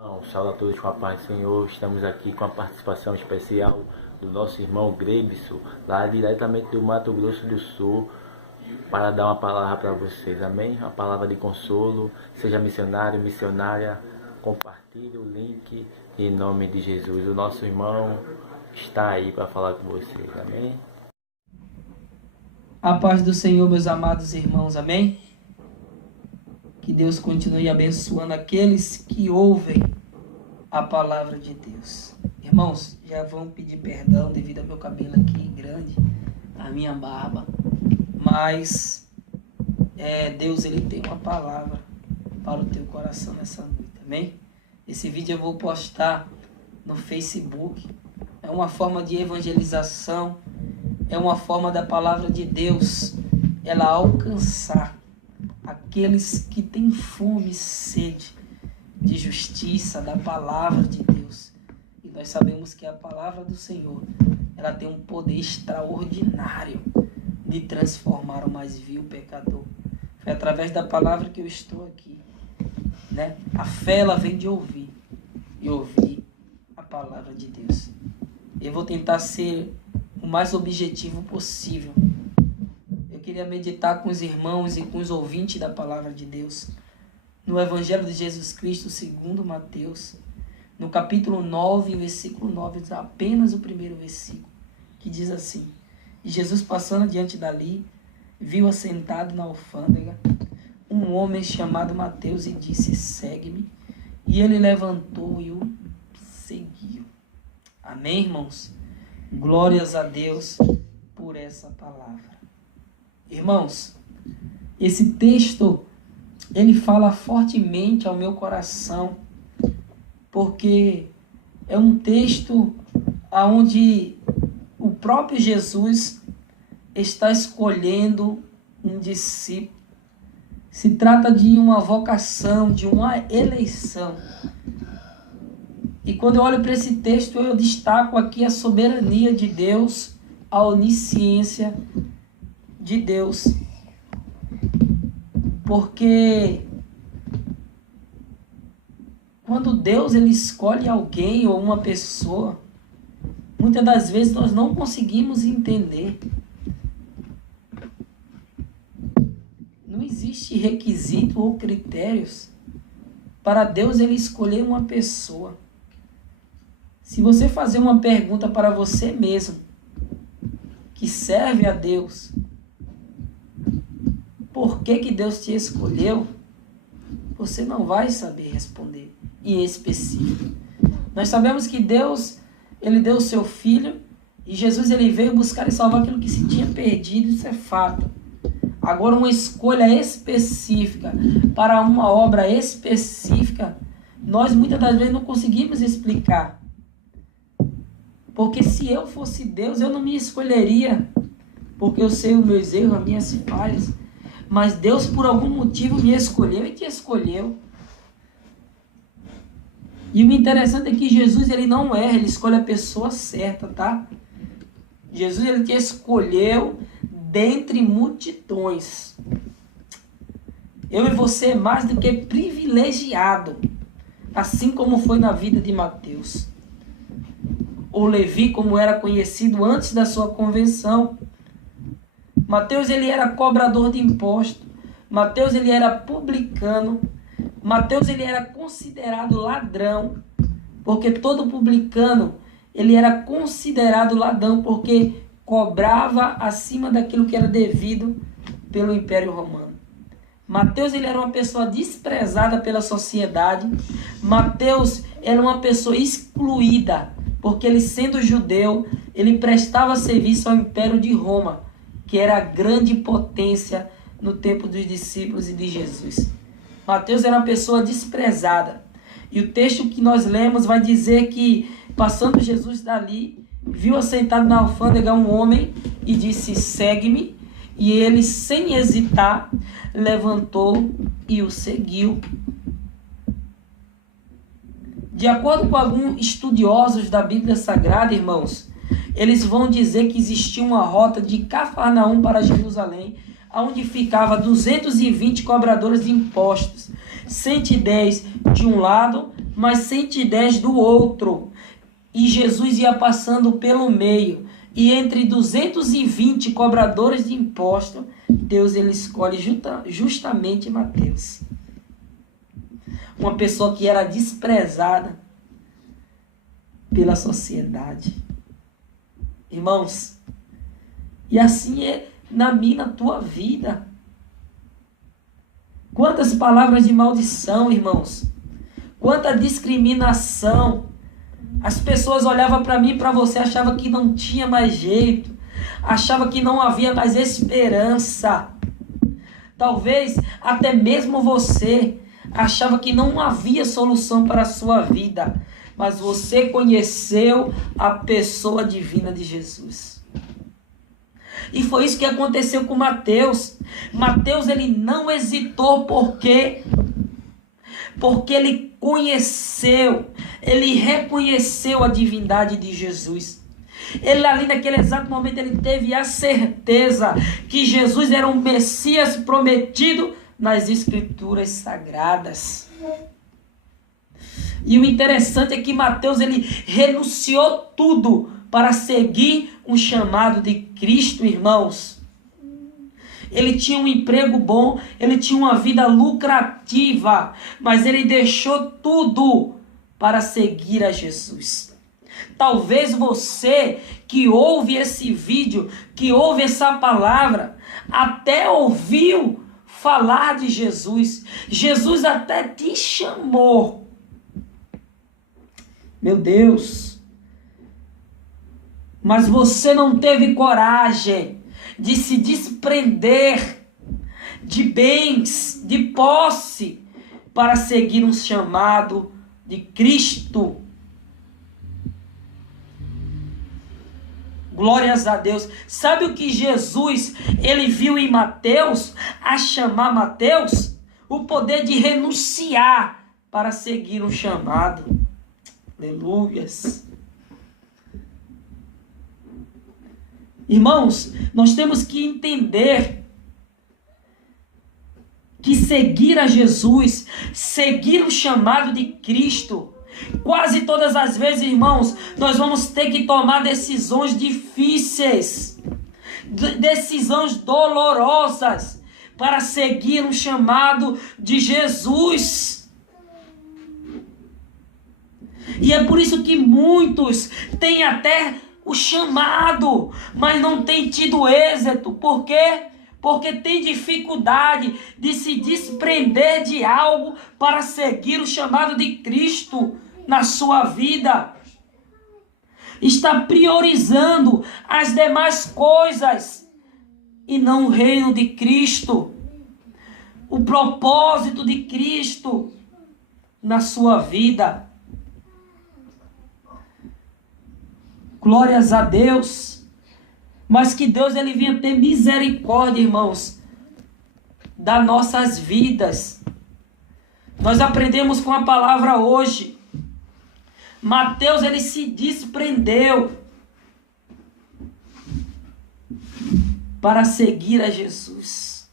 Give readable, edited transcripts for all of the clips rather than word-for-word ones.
Salve a todos com a paz do Senhor. Estamos aqui com a participação especial do nosso irmão Grebson, lá diretamente do Mato Grosso do Sul, para dar uma palavra para vocês, amém? Uma palavra de consolo. Seja missionário, missionária, compartilhe o link em nome de Jesus. O nosso irmão está aí para falar com vocês, amém? A paz do Senhor, meus amados irmãos, amém? Que Deus continue abençoando aqueles que ouvem a palavra de Deus. Irmãos, já vão pedir perdão devido ao meu cabelo aqui grande, a minha barba, mas Deus, ele tem uma palavra para o teu coração nessa noite, amém? Esse vídeo eu vou postar no Facebook. É uma forma de evangelização, é uma forma da palavra de Deus ela alcançar aqueles que têm fome e sede de justiça, da palavra de Deus. E nós sabemos que a palavra do Senhor, ela tem um poder extraordinário de transformar o mais vil pecador. Foi através da palavra que eu estou aqui, né? A fé, ela vem de ouvir, e ouvir a palavra de Deus. Eu vou tentar ser o mais objetivo possível. Eu queria meditar com os irmãos e com os ouvintes da palavra de Deus no Evangelho de Jesus Cristo segundo Mateus, no capítulo 9, versículo 9, apenas o primeiro versículo, que diz assim: E Jesus, passando diante dali, viu assentado na alfândega um homem chamado Mateus e disse: Segue-me. E ele levantou e o seguiu. Amém, irmãos? Glórias a Deus por essa palavra. Irmãos, esse texto, ele fala fortemente ao meu coração, porque é um texto onde o próprio Jesus está escolhendo um discípulo. Se trata de uma vocação, de uma eleição. E quando eu olho para esse texto, eu destaco aqui a soberania de Deus, a onisciência de Deus. Porque quando Deus ele escolhe alguém ou uma pessoa, muitas das vezes nós não conseguimos entender. Não existe requisito ou critérios para Deus ele escolher uma pessoa. Se você fazer uma pergunta para você mesmo, que serve a Deus, por que Deus te escolheu, você não vai saber responder em específico. Nós sabemos que Deus, ele deu o seu Filho, e Jesus ele veio buscar e salvar aquilo que se tinha perdido, isso é fato. Agora, uma escolha específica para uma obra específica, nós muitas das vezes não conseguimos explicar. Porque se eu fosse Deus, eu não me escolheria, porque eu sei os meus erros, as minhas falhas. Mas Deus, por algum motivo, me escolheu e te escolheu. E o interessante é que Jesus, ele não erra, ele escolhe a pessoa certa, tá? Jesus, ele te escolheu dentre multidões. Eu e você é mais do que privilegiado, assim como foi na vida de Mateus. Ou Levi, como era conhecido antes da sua conversão. Mateus, ele era cobrador de impostos. Mateus, ele era publicano. Mateus, ele era considerado ladrão, porque todo publicano, ele era considerado ladrão, porque cobrava acima daquilo que era devido pelo Império Romano. Mateus, ele era uma pessoa desprezada pela sociedade. Mateus era uma pessoa excluída, porque ele, sendo judeu, ele prestava serviço ao Império de Roma, que era a grande potência no tempo dos discípulos e de Jesus. Mateus era uma pessoa desprezada. E o texto que nós lemos vai dizer que, passando Jesus dali, viu assentado na alfândega um homem e disse: Segue-me. E ele, sem hesitar, levantou e o seguiu. De acordo com alguns estudiosos da Bíblia Sagrada, irmãos, eles vão dizer que existia uma rota de Cafarnaum para Jerusalém, onde ficava 220 cobradores de impostos, 110 de um lado mas 110 do outro. E Jesus ia passando pelo meio. E entre 220 cobradores de impostos, Deus ele escolhe justamente Mateus. Uma pessoa que era desprezada pela sociedade. Irmãos, e assim é na minha, na tua vida. Quantas palavras de maldição, irmãos. Quanta discriminação. As pessoas olhavam para mim e para você, achavam que não tinha mais jeito. Achavam que não havia mais esperança. Talvez até mesmo você achava que não havia solução para a sua vida. Mas você conheceu a pessoa divina de Jesus. E foi isso que aconteceu com Mateus. Mateus ele não hesitou porque ele conheceu, ele reconheceu a divindade de Jesus. Ele ali naquele exato momento ele teve a certeza que Jesus era um Messias prometido nas Escrituras Sagradas. E o interessante é que Mateus ele renunciou tudo para seguir um chamado de Cristo, irmãos. Ele tinha um emprego bom, ele tinha uma vida lucrativa, mas ele deixou tudo para seguir a Jesus. Talvez você que ouve esse vídeo, que ouve essa palavra, até ouviu falar de Jesus. Jesus até te chamou. Meu Deus. Mas você não teve coragem de se desprender de bens, de posse, para seguir um chamado de Cristo. Glórias a Deus. Sabe o que Jesus, ele viu em Mateus, a chamar Mateus? O poder de renunciar para seguir um chamado. Aleluias. Irmãos, nós temos que entender que seguir a Jesus, seguir o chamado de Cristo, quase todas as vezes, irmãos, nós vamos ter que tomar decisões difíceis, decisões dolorosas, para seguir o chamado de Jesus. E é por isso que muitos têm até o chamado, mas não tem tido êxito. Por quê? Porque tem dificuldade de se desprender de algo para seguir o chamado de Cristo na sua vida. Está priorizando as demais coisas e não o reino de Cristo, o propósito de Cristo na sua vida. Glórias a Deus. Mas que Deus ele venha ter misericórdia, irmãos, das nossas vidas. Nós aprendemos com a palavra hoje. Mateus ele se desprendeu para seguir a Jesus.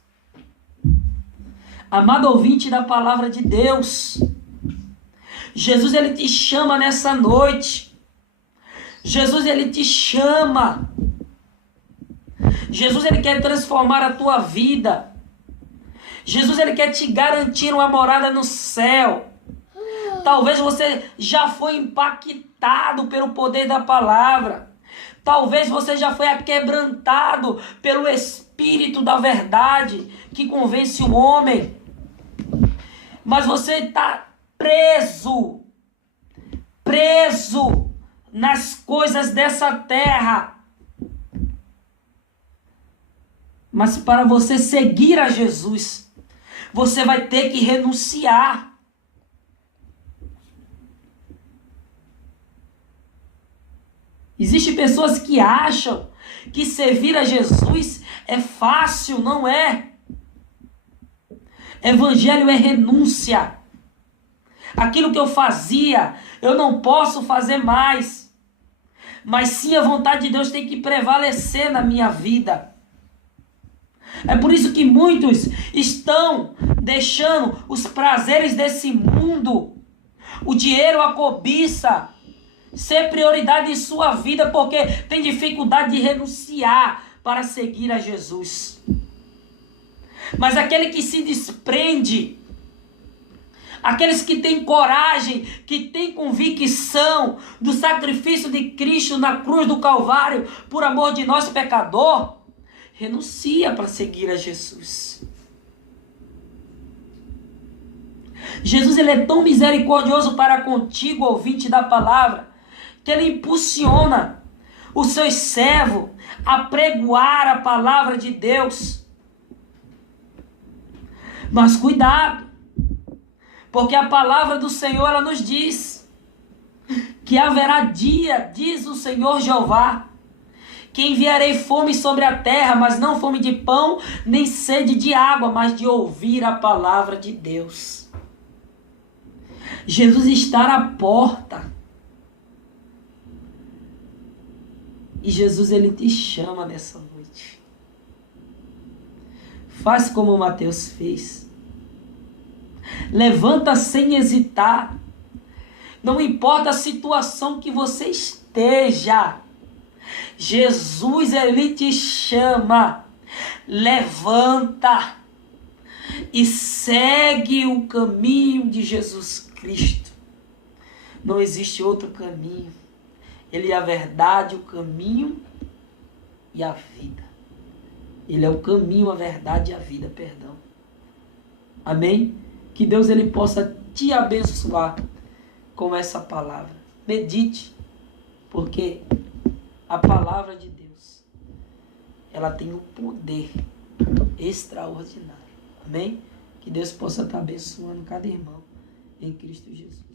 Amado ouvinte da palavra de Deus, Jesus ele te chama nessa noite. Jesus ele te chama. Jesus ele quer transformar a tua vida. Jesus ele quer te garantir uma morada no céu. Talvez você já foi impactado pelo poder da palavra. Talvez você já foi aquebrantado pelo Espírito da verdade que convence o homem. Mas você está preso nas coisas dessa terra. Mas para você seguir a Jesus, você vai ter que renunciar. Existem pessoas que acham que servir a Jesus é fácil, não é. Evangelho é renúncia. Aquilo que eu fazia, eu não posso fazer mais. Mas sim, a vontade de Deus tem que prevalecer na minha vida. É por isso que muitos estão deixando os prazeres desse mundo, o dinheiro, a cobiça, ser prioridade em sua vida, porque tem dificuldade de renunciar para seguir a Jesus. Mas aquele que se desprende, aqueles que têm coragem, que têm convicção do sacrifício de Cristo na cruz do Calvário, por amor de nós pecador, renuncia para seguir a Jesus. Jesus, ele é tão misericordioso para contigo, ouvinte da palavra, que ele impulsiona os seus servos a pregoar a palavra de Deus. Mas cuidado, porque a palavra do Senhor, ela nos diz que haverá dia, diz o Senhor Jeová, que enviarei fome sobre a terra, mas não fome de pão, nem sede de água, mas de ouvir a palavra de Deus. Jesus está à porta. E Jesus, ele te chama nessa noite. Faz como Mateus fez. Levanta sem hesitar. Não importa a situação que você esteja. Jesus, ele te chama. Levanta e segue o caminho de Jesus Cristo. Não existe outro caminho. Ele é a verdade, o caminho e a vida. Ele é o caminho, a verdade e a vida, perdão. Amém? Que Deus, ele possa te abençoar com essa palavra. Medite, porque a palavra de Deus, ela tem um poder extraordinário. Amém? Que Deus possa estar abençoando cada irmão em Cristo Jesus.